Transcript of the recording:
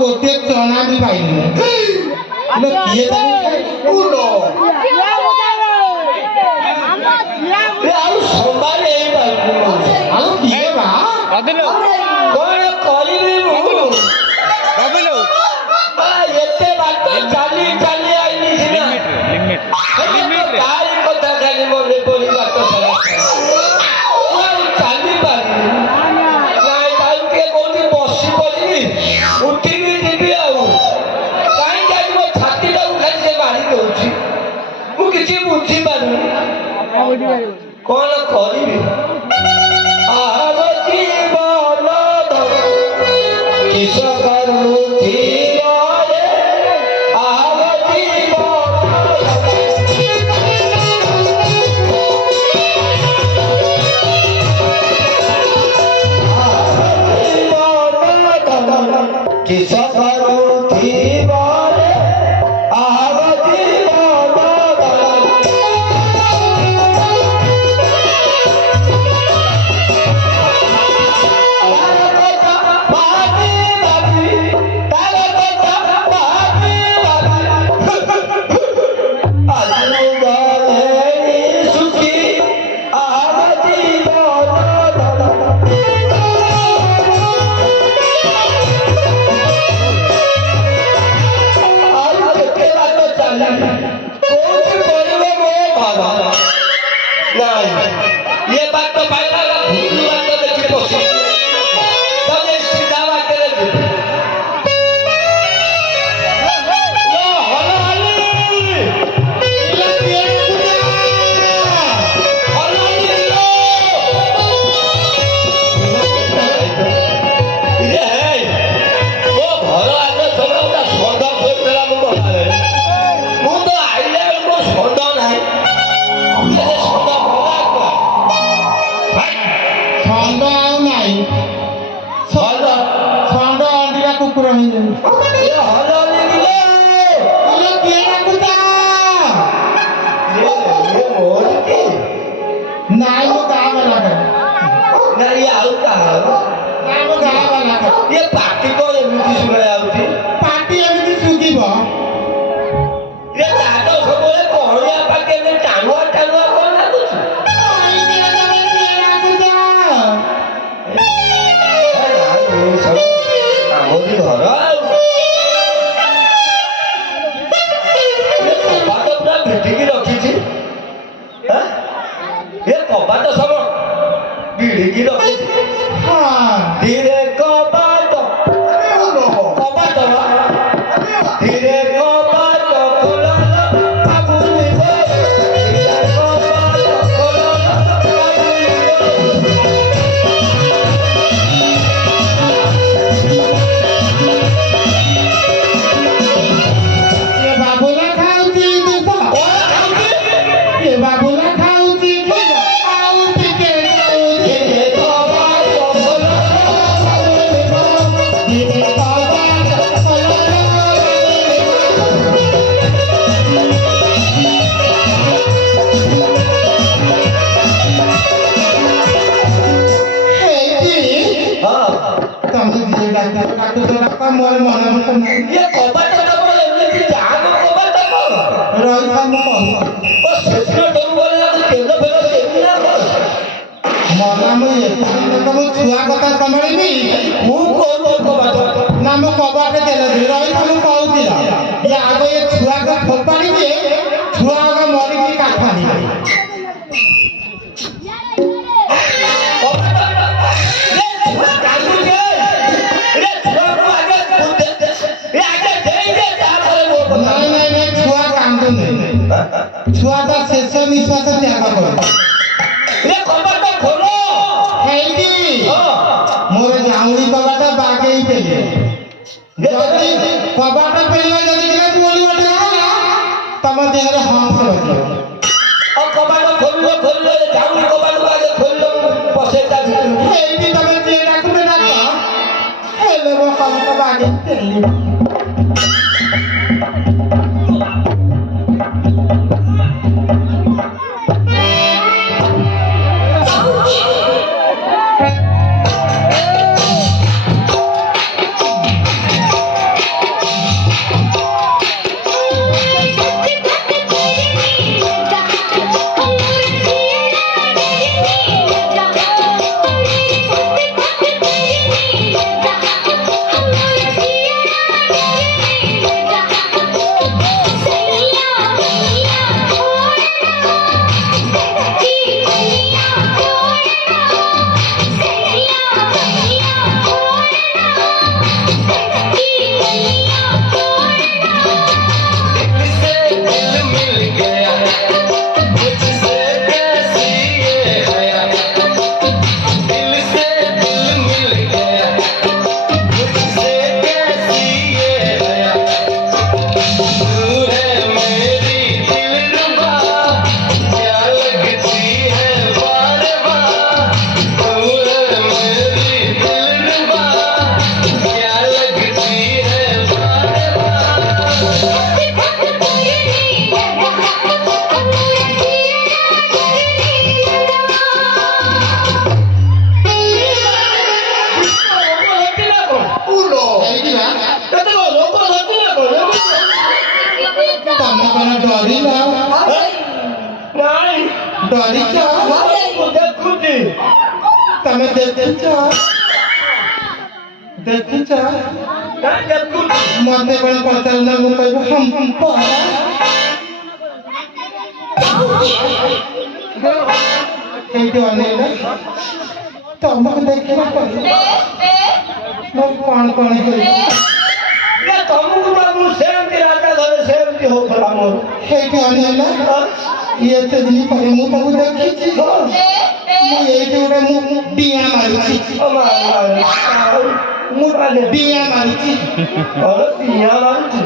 गोटे चना भी पाइनी लो किए जाने कुलो रे आउ संबारे ए भाई आलो किए बा बदलो कोन करिबी मु बदलो आ एते बात चाली चाली आइनी सिना लिमिट रे ताई কথা খালি মনে পড়ি বাত সারা ওই চালি পারি নাই কালকে কোনি বসি পড়িনি উঠিবি দিবি আউ কাই যাই মো ছাতিটা উঠাই সে মারি দউছি মু কিছু বুঝি পারুনি কোন করিবি আর জীবন কিস করুথি রে আর জীবন किस करुथि रे आव जीवन ये बात तो पहला भूल बात तो देखी बसी तब ये सीधा बात करे यो हलो हलो इला के हलो हलो ये है वो घर आगे थोड़ा उड़ा सोडा फेरला मु बहारे मु तो आइले को सोडा नहीं ये सोडा छंद आउ नाही छंद अंडीरा कुकुर ही ये हलो निकले लो किए डाकुता ये मोर की नाही मो गाव वाला का ना ये आउ का नाही मो गाव वाला का ये पार्टी को एमिति सुना आउथी पार्टी एमिति सुगिबो ये दादा सबले कोहरिया पाके ने टांगवा टांगवा कोन लागुछ आई के डबे किए डाकुता ଆମରି ଘର ଆଉ ଏ କବାଟ ପୁରା ଭିଡ଼ିକି ରଖିଛି ଏ କବାଟ ସବୁ ଭିଡ଼ିକି ରଖିଛି हां ଧୀରେ କବାଟ କବାଟ ଧୀରେ କବାଟ ଖୋଲ ଫାଗୁନି ଧୀରେ କବାଟ ଖୋଲ ये बाबूला खाउती देखो ये बाबूला खाउती खाउती के खाउती धीरे कबाट खोल ये बाबा ତମେ ଯିଏ ଡାକୁ ତ ଡାକ ମୋର ମନ ମତ ନାହିଁ ये कबाट नंबर एमती जाग कबाट कौन ରହିଥା ମୁଁ କହୁଛି ओ सेसिनो डोर बोले ना केलो फेलो केमी ना बोल ମନା ମୁଁ ଏତେ ତ ମୁଁ ଛୁଆ କଥା ସମ୍ଭାଳିବି ମୁଁ କୋନ କବାଟ ନା ମୁଁ କବାଟ ଦେଲେ ରହିଥା ମୁଁ କହୁଛି ଇଏ ଆଗ ଏ ଛୁଆକୁ ଫୋପାଡ଼ିବେ ଛୁଆ ଆଗ ମରିକି କାଠ ଆଣିବେ ନାଇଁ ନାଇଁ ନାଇଁ ଛୁଆ କାନ୍ଦୁନି ଛୁଆ ତା ଶେଷ ନିଶ୍ୱାସ ତ୍ୟାଗ କରେ ହେଇଟି ମୋର ଝାଉଁଳି କବାଟ ବାଗେଇ ପେଲିବ ଯଦି କବାଟ ପେଲିବା ଯଦି କିନା ଗୁଳି ଗୋଟେ ହେଲା ତମ ଦେହରେ ହଂସ ବସିବ ହେଇଟି ତମେ ଯିଏ ଡାକୁଛ ଡାକ ହେଲେ ମୋ କବାଟ ବାଗେଇ ପେଲିବ ତମେ କଣ ଡରିଲ? ନାଇଁ ଡରିଛ? ମୁଁ ଦେଖୁଛି ତମେ ଦେଖୁଛ? ଦେଖୁଛ? ନାଇଁ ଦେଖୁଛି ମତେ କଣ ପଚାରୁନ ମୁଁ କହିବି ହମ୍ ପରା। ସେଇଠି ଅନେଇଲ ତମକୁ ଦେଖିବା ପରେ ମୋର କଣ ହେଇଛି ତମକୁ ତ ମୁଁ ସେମିତି ରାଜା ଘରେ ସେମିତି ହଉଥିଲା ମୋର ସେଇଠି ଅନେଇଲ ଏତେ ଦିନ ପରେ ମୁଁ ତାକୁ ଦେଖିଛି ମୁଁ ଏଇଠି ଗୋଟେ ମୁଁ ଡିଆଁ ମାରୁଛି ମୁଁ ଡିଆଁ ମାରୁଛି ପିଆ ମାରୁଛି